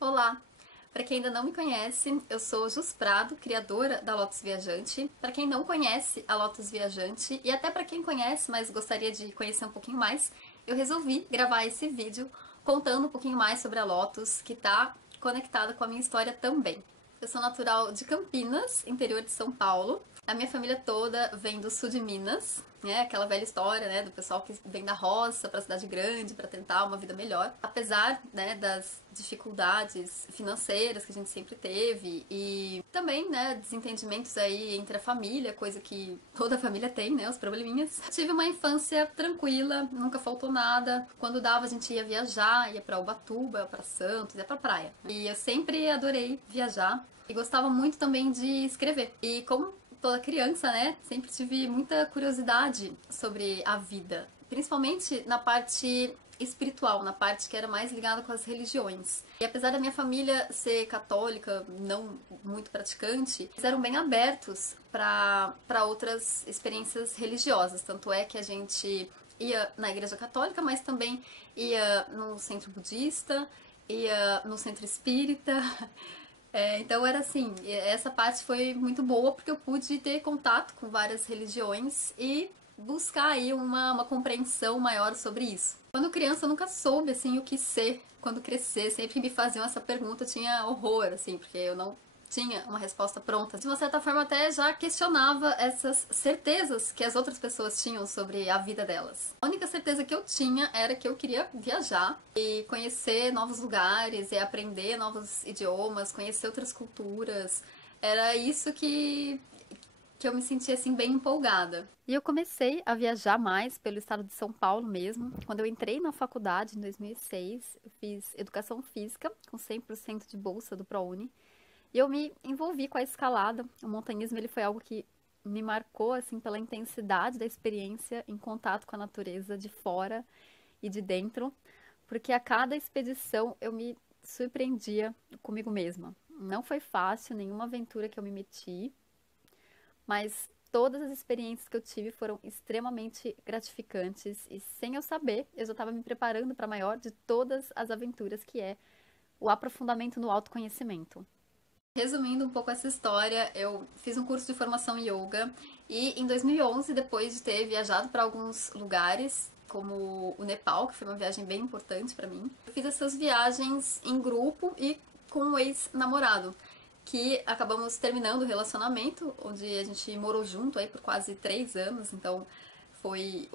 Olá! Para quem ainda não me conhece, eu sou Jus Prado, criadora da Lotus Viajante. Para quem não conhece a Lotus Viajante, e até para quem conhece, mas gostaria de conhecer um pouquinho mais, eu resolvi gravar esse vídeo contando um pouquinho mais sobre a Lotus, que está conectada com a minha história também. Eu sou natural de Campinas, interior de São Paulo. A minha família toda vem do sul de Minas, né? Aquela velha história, né, do pessoal que vem da roça para a cidade grande para tentar uma vida melhor. Apesar, né, das dificuldades financeiras que a gente sempre teve e também, né, desentendimentos aí entre a família, coisa que toda família tem, né, os probleminhas. Tive uma infância tranquila, nunca faltou nada. Quando dava a gente ia viajar, ia para Ubatuba, para Santos, ia para praia. E eu sempre adorei viajar. E gostava muito também de escrever. E como toda criança, né, sempre tive muita curiosidade sobre a vida. Principalmente na parte espiritual, na parte que era mais ligada com as religiões. E apesar da minha família ser católica, não muito praticante, eles eram bem abertos para outras experiências religiosas. Tanto é que a gente ia na igreja católica, mas também ia no centro budista, ia no centro espírita. Então era assim, essa parte foi muito boa porque eu pude ter contato com várias religiões e buscar aí uma compreensão maior sobre isso. Quando criança eu nunca soube assim o que ser quando crescer, sempre que me faziam essa pergunta eu tinha horror, assim, porque eu não tinha uma resposta pronta. De uma certa forma até já questionava essas certezas que as outras pessoas tinham sobre a vida delas. A única certeza que eu tinha era que eu queria viajar e conhecer novos lugares e aprender novos idiomas, conhecer outras culturas. Era isso que eu me sentia assim bem empolgada. E eu comecei a viajar mais pelo estado de São Paulo mesmo. Quando eu entrei na faculdade em 2006, eu fiz educação física com 100% de bolsa do ProUni. E eu me envolvi com a escalada. O montanhismo ele foi algo que me marcou assim pela intensidade da experiência em contato com a natureza de fora e de dentro, porque a cada expedição eu me surpreendia comigo mesma. Não foi fácil nenhuma aventura que eu me meti, mas todas as experiências que eu tive foram extremamente gratificantes e sem eu saber, eu já estava me preparando para a maior de todas as aventuras, que é o aprofundamento no autoconhecimento. Resumindo um pouco essa história, eu fiz um curso de formação em yoga e em 2011, depois de ter viajado para alguns lugares, como o Nepal, que foi uma viagem bem importante para mim, eu fiz essas viagens em grupo e com um ex-namorado, que acabamos terminando o relacionamento, onde a gente morou junto aí por quase 3 anos, então foi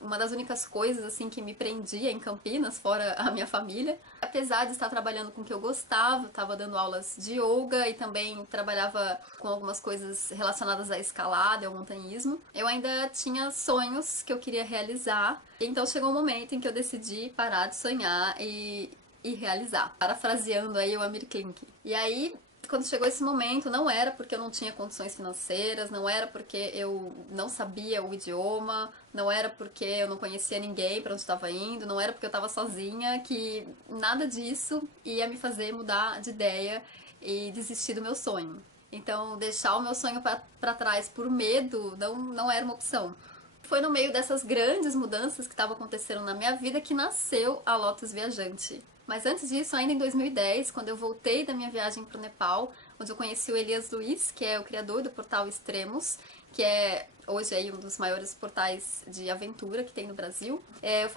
uma das únicas coisas assim que me prendia em Campinas, fora a minha família. Apesar de estar trabalhando com o que eu gostava, estava dando aulas de yoga e também trabalhava com algumas coisas relacionadas à escalada e ao montanhismo, eu ainda tinha sonhos que eu queria realizar. Então chegou um momento em que eu decidi parar de sonhar e realizar. Parafraseando aí o Amir Klink. E aí quando chegou esse momento, não era porque eu não tinha condições financeiras, não era porque eu não sabia o idioma, não era porque eu não conhecia ninguém para onde estava indo, não era porque eu estava sozinha, que nada disso ia me fazer mudar de ideia e desistir do meu sonho. Então, deixar o meu sonho para trás por medo não era uma opção. Foi no meio dessas grandes mudanças que estavam acontecendo na minha vida que nasceu a Lotus Viajante. Mas antes disso, ainda em 2010, quando eu voltei da minha viagem para o Nepal, onde eu conheci o Elias Luiz, que é o criador do portal Extremos, que é hoje aí um dos maiores portais de aventura que tem no Brasil. Eu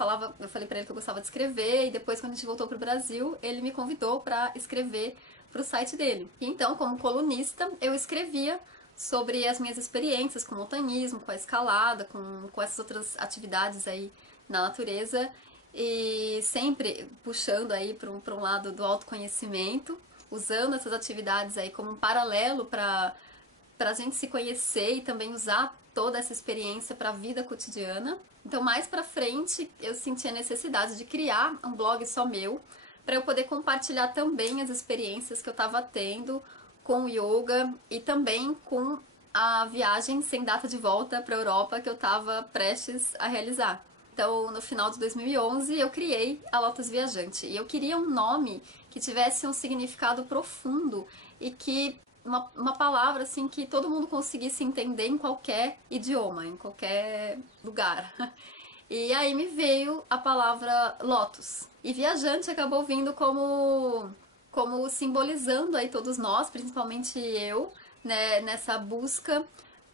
falei para ele que eu gostava de escrever, e depois quando a gente voltou para o Brasil, ele me convidou para escrever para o site dele. E então, como colunista, eu escrevia sobre as minhas experiências com o montanhismo, com a escalada, com essas outras atividades aí na natureza, e sempre puxando aí para um lado do autoconhecimento, usando essas atividades aí como um paralelo para a gente se conhecer e também usar toda essa experiência para a vida cotidiana. Então, mais para frente, eu senti a necessidade de criar um blog só meu, para eu poder compartilhar também as experiências que eu estava tendo com o yoga e também com a viagem sem data de volta para a Europa que eu estava prestes a realizar. Então, no final de 2011, eu criei a Lotus Viajante. E eu queria um nome que tivesse um significado profundo e que uma palavra assim que todo mundo conseguisse entender em qualquer idioma, em qualquer lugar. E aí me veio a palavra Lotus. E viajante acabou vindo como acabou simbolizando aí todos nós, principalmente eu, né, nessa busca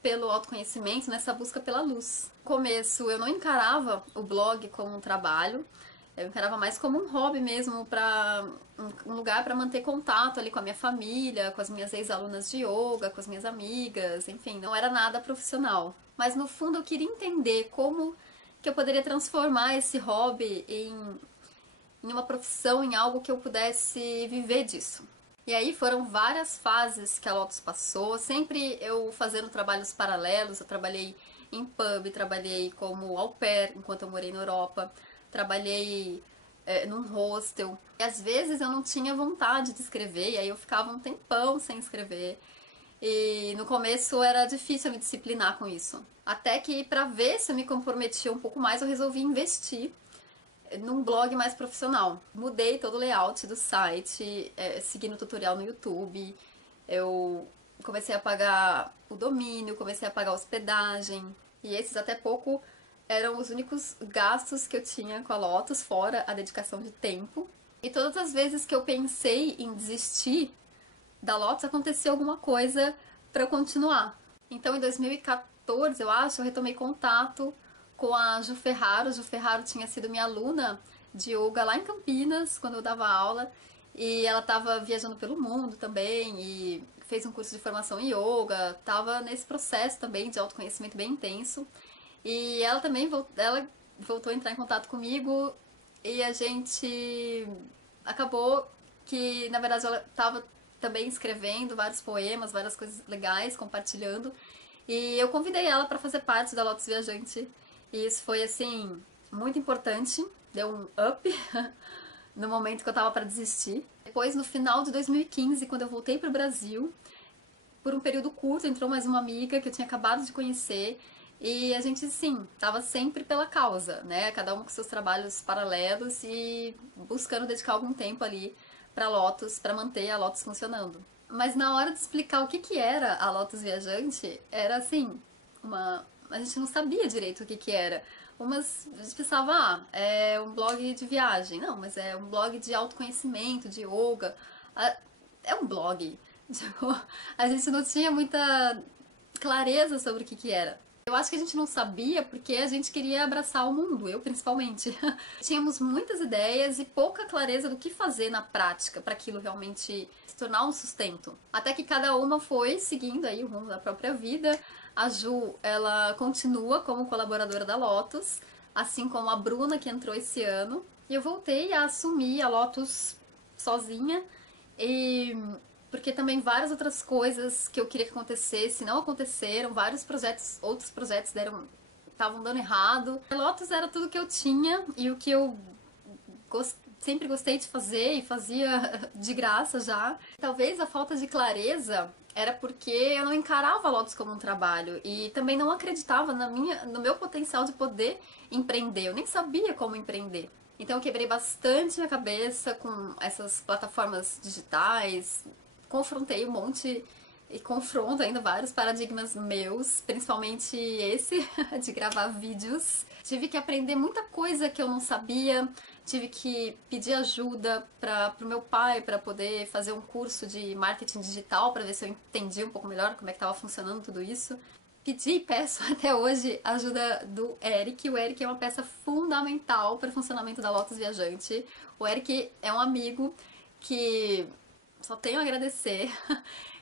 pelo autoconhecimento, nessa busca pela luz. No começo eu não encarava o blog como um trabalho, eu encarava mais como um hobby mesmo, para um lugar para manter contato ali com a minha família, com as minhas ex-alunas de yoga, com as minhas amigas, enfim, não era nada profissional. Mas no fundo eu queria entender como que eu poderia transformar esse hobby em uma profissão, em algo que eu pudesse viver disso. E aí foram várias fases que a Lotus passou, sempre eu fazendo trabalhos paralelos, eu trabalhei em pub, trabalhei como au pair enquanto eu morei na Europa, trabalhei num hostel. E às vezes eu não tinha vontade de escrever, e aí eu ficava um tempão sem escrever. E no começo era difícil eu me disciplinar com isso. Até que, pra ver se eu me comprometia um pouco mais, eu resolvi investir num blog mais profissional. Mudei todo o layout do site, seguindo tutorial no YouTube. Eu comecei a pagar o domínio, comecei a pagar a hospedagem. E esses até pouco eram os únicos gastos que eu tinha com a Lotus, fora a dedicação de tempo. E todas as vezes que eu pensei em desistir da Lotus, aconteceu alguma coisa para eu continuar. Então, em 2014, eu acho, eu retomei contato com a Ju Ferraro. Ju Ferraro tinha sido minha aluna de yoga lá em Campinas, quando eu dava aula. E ela estava viajando pelo mundo também e fez um curso de formação em yoga. Estava nesse processo também de autoconhecimento bem intenso. E ela também voltou a entrar em contato comigo e a gente acabou que, na verdade, ela estava também escrevendo vários poemas, várias coisas legais, compartilhando. E eu convidei ela para fazer parte da Lotus Viajante. E isso foi, assim, muito importante. Deu um up no momento que eu tava para desistir. Depois, no final de 2015, quando eu voltei pro Brasil, por um período curto, entrou mais uma amiga que eu tinha acabado de conhecer. E a gente, sim, tava sempre pela causa, né? Cada um com seus trabalhos paralelos e buscando dedicar algum tempo ali pra Lotus, pra manter a Lotus funcionando. Mas na hora de explicar o que que era a Lotus Viajante, era assim, a gente não sabia direito o que que era. A gente pensava, é um blog de viagem. Não, mas é um blog de autoconhecimento, de yoga. É um blog. Tipo, a gente não tinha muita clareza sobre o que que era. Eu acho que a gente não sabia porque a gente queria abraçar o mundo, eu principalmente. Tínhamos muitas ideias e pouca clareza do que fazer na prática para aquilo realmente se tornar um sustento. Até que cada uma foi seguindo aí o rumo da própria vida. A Ju, ela continua como colaboradora da Lotus, assim como a Bruna, que entrou esse ano. E eu voltei a assumir a Lotus sozinha e porque também várias outras coisas que eu queria que acontecesse não aconteceram, vários projetos, outros projetos estavam dando errado. A Lotus era tudo que eu tinha e o que eu sempre gostei de fazer e fazia de graça já. Talvez a falta de clareza era porque eu não encarava a Lotus como um trabalho e também não acreditava no meu potencial de poder empreender. Eu nem sabia como empreender. Então eu quebrei bastante a cabeça com essas plataformas digitais, confrontei um monte e confronto ainda vários paradigmas meus, principalmente esse de gravar vídeos. Tive que aprender muita coisa que eu não sabia, tive que pedir ajuda para o meu pai para poder fazer um curso de marketing digital para ver se eu entendi um pouco melhor como é que estava funcionando tudo isso. Pedi e peço até hoje a ajuda do Eric. O Eric é uma peça fundamental para o funcionamento da Lotus Viajante. O Eric é um amigo que só tenho a agradecer.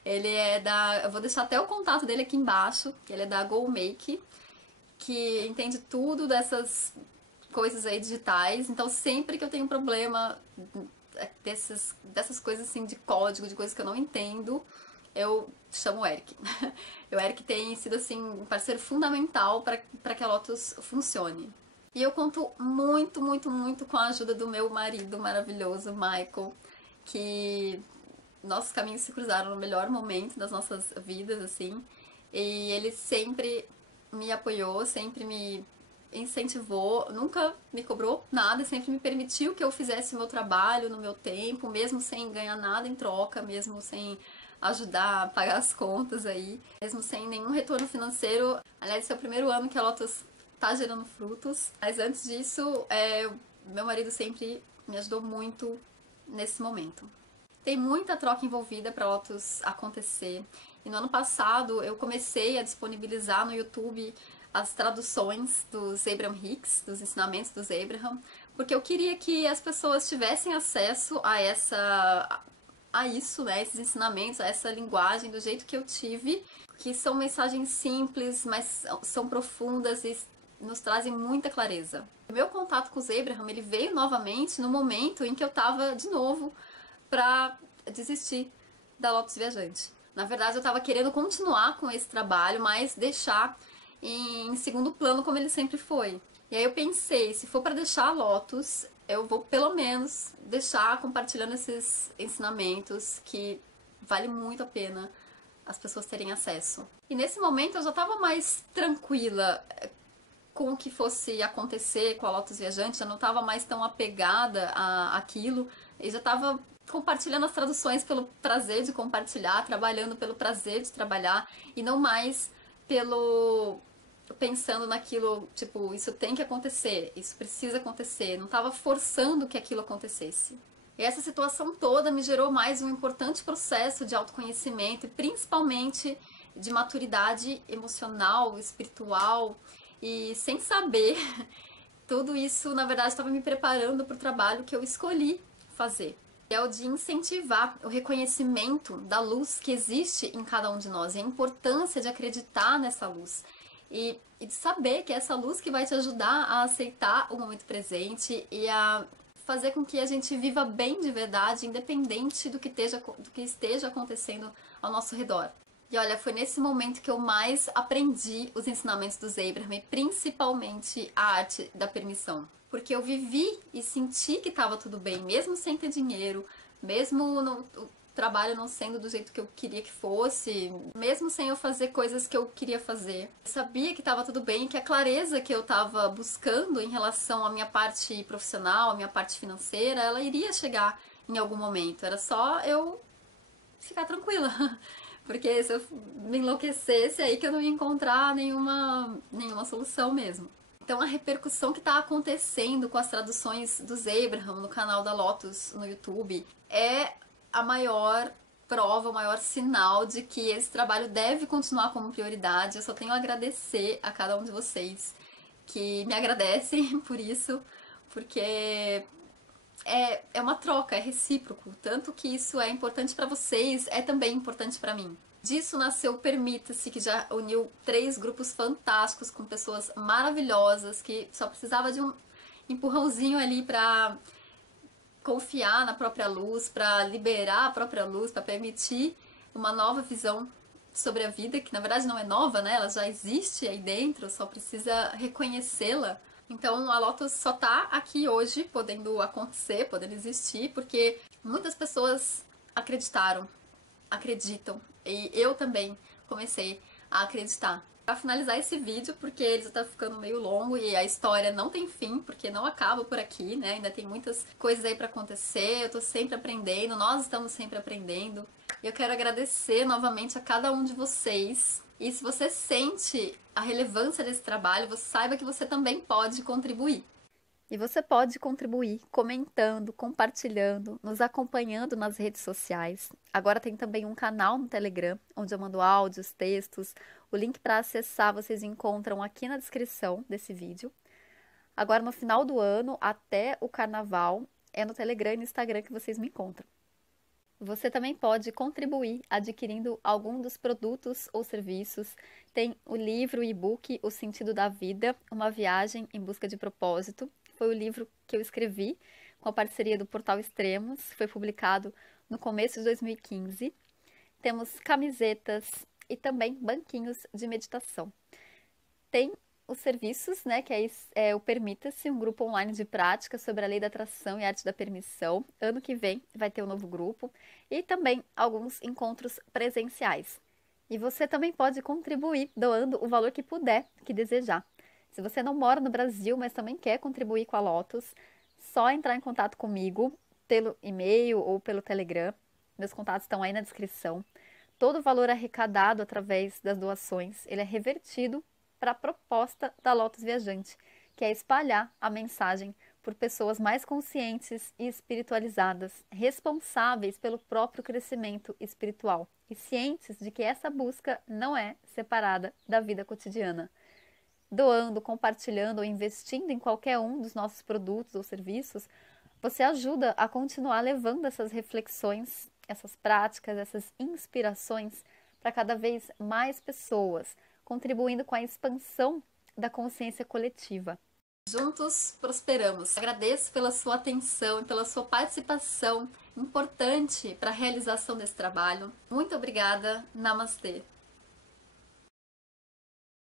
Ele é da... Eu vou deixar até o contato dele aqui embaixo. Ele é da GoMake, que entende tudo dessas coisas aí digitais. Então, sempre que eu tenho um problema dessas coisas assim de código, de coisas que eu não entendo, eu chamo o Eric. O Eric tem sido assim um parceiro fundamental para que a Lotus funcione. E eu conto muito, muito, muito com a ajuda do meu marido maravilhoso, Michael, que nossos caminhos se cruzaram no melhor momento das nossas vidas, assim. E ele sempre me apoiou, sempre me incentivou, nunca me cobrou nada, sempre me permitiu que eu fizesse o meu trabalho no meu tempo, mesmo sem ganhar nada em troca, mesmo sem ajudar a pagar as contas aí, mesmo sem nenhum retorno financeiro. Aliás, esse é o primeiro ano que a Lotus tá gerando frutos, mas antes disso, meu marido sempre me ajudou muito nesse momento. Tem muita troca envolvida para Lotus acontecer. E no ano passado eu comecei a disponibilizar no YouTube as traduções dos Abraham Hicks, dos ensinamentos dos Abraham, porque eu queria que as pessoas tivessem acesso a isso, né, esses ensinamentos, a essa linguagem do jeito que eu tive, que são mensagens simples, mas são profundas e nos trazem muita clareza. O meu contato com os Abraham, ele veio novamente no momento em que eu estava de novo para desistir da Lotus Viajante. Na verdade, eu estava querendo continuar com esse trabalho, mas deixar em segundo plano como ele sempre foi. E aí eu pensei, se for para deixar a Lotus, eu vou pelo menos deixar compartilhando esses ensinamentos que vale muito a pena as pessoas terem acesso. E nesse momento eu já estava mais tranquila com o que fosse acontecer com a Lotus Viajante, já não estava mais tão apegada àquilo, e já estava compartilhando as traduções pelo prazer de compartilhar, trabalhando pelo prazer de trabalhar, e não mais pelo pensando naquilo, tipo, isso tem que acontecer, isso precisa acontecer, não estava forçando que aquilo acontecesse. E essa situação toda me gerou mais um importante processo de autoconhecimento e principalmente de maturidade emocional, espiritual, e sem saber, tudo isso na verdade estava me preparando para o trabalho que eu escolhi fazer. É o de incentivar o reconhecimento da luz que existe em cada um de nós e a importância de acreditar nessa luz. E de saber que é essa luz que vai te ajudar a aceitar o momento presente e a fazer com que a gente viva bem de verdade, independente do que esteja acontecendo ao nosso redor. E olha, foi nesse momento que eu mais aprendi os ensinamentos dos Abraham, e principalmente a arte da permissão. Porque eu vivi e senti que estava tudo bem, mesmo sem ter dinheiro, mesmo o trabalho não sendo do jeito que eu queria que fosse, mesmo sem eu fazer coisas que eu queria fazer. Eu sabia que estava tudo bem, que a clareza que eu estava buscando em relação à minha parte profissional, à minha parte financeira, ela iria chegar em algum momento. Era só eu ficar tranquila. Porque se eu me enlouquecesse, aí que eu não ia encontrar nenhuma solução mesmo. Então a repercussão que está acontecendo com as traduções dos Abraham no canal da Lotus no YouTube é a maior prova, o maior sinal de que esse trabalho deve continuar como prioridade. Eu só tenho a agradecer a cada um de vocês que me agradecem por isso, porque é uma troca, é recíproco. Tanto que isso é importante para vocês, é também importante para mim. Disso nasceu o Permita-se, que já uniu 3 grupos fantásticos com pessoas maravilhosas, que só precisava de um empurrãozinho ali para confiar na própria luz, para liberar a própria luz, para permitir uma nova visão sobre a vida, que na verdade não é nova, né? Ela já existe aí dentro, só precisa reconhecê-la. Então a Lotus só tá aqui hoje, podendo acontecer, podendo existir, porque muitas pessoas acreditam, e eu também comecei a acreditar. Para finalizar esse vídeo, porque ele já tá ficando meio longo e a história não tem fim, porque não acaba por aqui, né? Ainda tem muitas coisas aí para acontecer, eu tô sempre aprendendo, nós estamos sempre aprendendo. Eu quero agradecer novamente a cada um de vocês. E se você sente a relevância desse trabalho, você saiba que você também pode contribuir. E você pode contribuir comentando, compartilhando, nos acompanhando nas redes sociais. Agora tem também um canal no Telegram, onde eu mando áudios, textos. O link para acessar vocês encontram aqui na descrição desse vídeo. Agora, no final do ano, até o Carnaval, é no Telegram e no Instagram que vocês me encontram. Você também pode contribuir adquirindo algum dos produtos ou serviços. Tem o livro e e-book O Sentido da Vida, uma viagem em busca de propósito. Foi o livro que eu escrevi com a parceria do Portal Extremos, foi publicado no começo de 2015. Temos camisetas e também banquinhos de meditação. Tem os serviços, né, que é o Permita-se, um grupo online de prática sobre a lei da atração e arte da permissão. Ano que vem vai ter um novo grupo e também alguns encontros presenciais. E você também pode contribuir doando o valor que puder, que desejar. Se você não mora no Brasil, mas também quer contribuir com a Lotus, só entrar em contato comigo pelo e-mail ou pelo Telegram. Meus contatos estão aí na descrição. Todo o valor arrecadado através das doações, ele é revertido para a proposta da Lotus Viajante, que é espalhar a mensagem por pessoas mais conscientes e espiritualizadas, responsáveis pelo próprio crescimento espiritual e cientes de que essa busca não é separada da vida cotidiana. Doando, compartilhando ou investindo em qualquer um dos nossos produtos ou serviços, você ajuda a continuar levando essas reflexões, essas práticas, essas inspirações para cada vez mais pessoas, contribuindo com a expansão da consciência coletiva. Juntos prosperamos. Agradeço pela sua atenção e pela sua participação importante para a realização desse trabalho. Muito obrigada. Namastê.